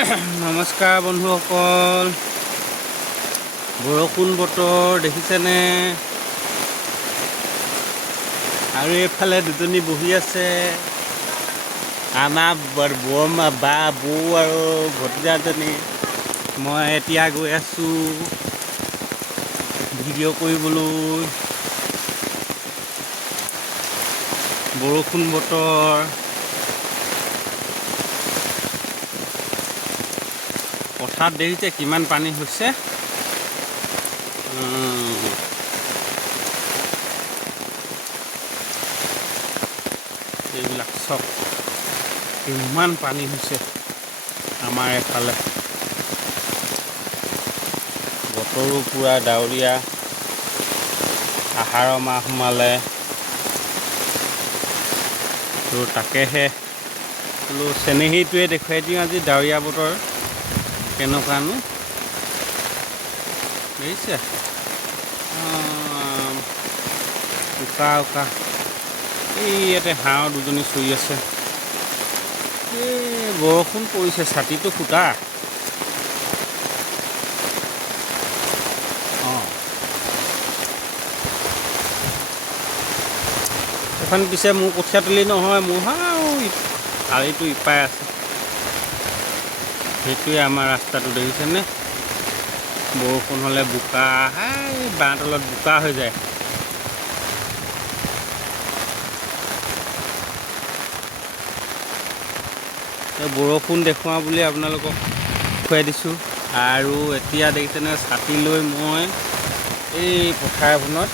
নমস্কাৰ বন্ধুসকল, বৰষুণ বতৰ দেখিছেনে? আৰু এইফালে দুজনী বহি আছে, আমাৰ বা বৌ আৰু ভতিজাজনী। মই এতিয়া গৈ আছোঁ ভিডিঅ' কৰিবলৈ। বৰষুণ বতৰ, পথাৰত দেখিছে কিমান পানী হৈছে। এইবিলাক চব কিমান পানী হৈছে আমাৰ এফালে। বতৰো পূৰা ডাৱৰীয়া, আহাৰৰ মাহ সোমালে। তো তাকেহে বোলো চেনেহীটোৱে দেখুৱাই দিওঁ আজি ডাৱৰীয়া বতৰ কেনেকুৱানো। দেখিছে উকা উকা। এই ইয়াতে হাঁহ দুজনী চৰি আছে। এই বৰষুণ পৰিছে, ছাতিটো ফুটা। এখন পিছে মোৰ কঠীয়াতলি নহয়, মোৰ আলিটো ইপাই আছে। সেইটোৱে আমাৰ ৰাস্তাটো দেখিছেনে? বৰষুণ হ'লে বোকা, বাঁহ তলত বোকা হৈ যায়। বৰষুণ দেখুৱাওঁ বুলি আপোনালোকক দেখুৱাই দিছোঁ। আৰু এতিয়া দেখিছেনে, ছাতি লৈ মই এই পথাৰ এখনত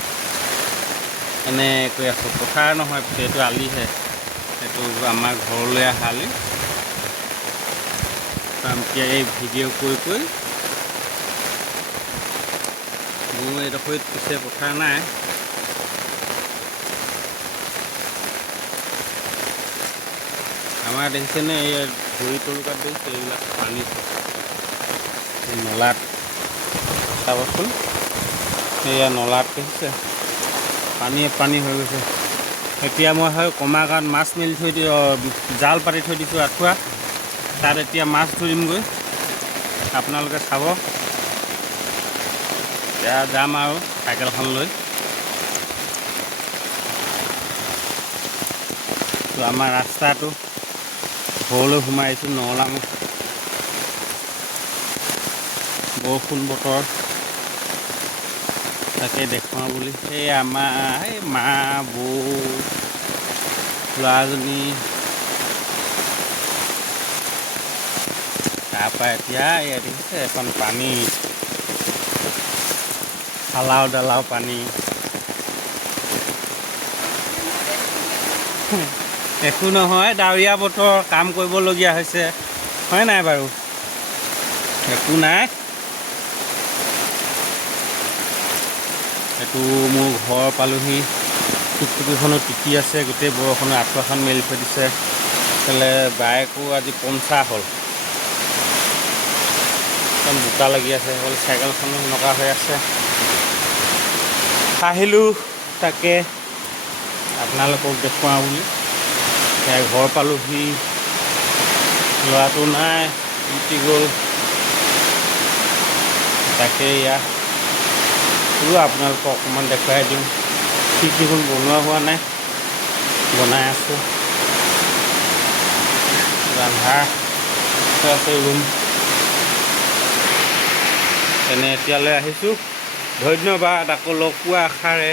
এনে কৈ আছোঁ। পথাৰ নহয়, এইটো আলিহে। এইটো আমাৰ ঘৰলৈ অহা আলি। এতিয়া এই ভিডিঅ' কৰি মোৰ এইডোখৰত পিছে পথাৰ নাই। আমাৰ দেখিছেনে, এই ভৰি তলুকাত দেখিছে এইবিলাক পানী নলাত চাবচোন। এয়া নলাত দেখিছে পানী হৈ গৈছে। এতিয়া মই কমাৰ গাঁৱত মাছ মেলি থৈ জাল পাতি থৈ দিছোঁ আঁঠুৱা। তাত এতিয়া মাছ ধৰিমগৈ, আপোনালোকে চাব। এতিয়া যাম আৰু চাইকেলখন লৈ। তো আমাৰ ৰাস্তাটো ঘৰলৈ সোমাই আহিছোঁ নলাম। বৰষুণ বতৰ তাকে দেখুৱাওঁ বুলি এই আমাৰ এই মা বৌ ল'ৰাজনী তাৰপৰা এতিয়া এয়া দেখিছে এখন পানী, খালাও দালাও পানী। একো নহয়, ডাৱৰীয়া বতৰ, কাম কৰিবলগীয়া হৈছে, হয় নাই বাৰু? একো নাই। এইটো মোৰ ঘৰ পালোহি। টুকটুকিখনো টিকি আছে, গোটেই বৰষুণৰ আঁঠুৱাখন মেলি থৈ দিছে। এইফালে বাইকো আজি পমচাৰ হ'ল, একদম বোকা লাগি আছে। সেইফালে চাইকেলখনো সেনেকুৱা হৈ আছে। আহিলোঁ তাকে আপোনালোকক দেখুৱাওঁ বুলি। ঘৰ পালোহি, ল'ৰাটো নাই, উটি গ'ল। তাকে ইয়াত আপোনালোকক অকণমান দেখুৱাই দিওঁ। খিৰিকীখন বনোৱা হোৱা নাই, বনাই আছোঁ। ৰন্ধা আছে ৰুম। এনে এতিয়ালৈ আহিছোঁ। ধন্যবাদ, আকৌ লগ পোৱা আশাৰে।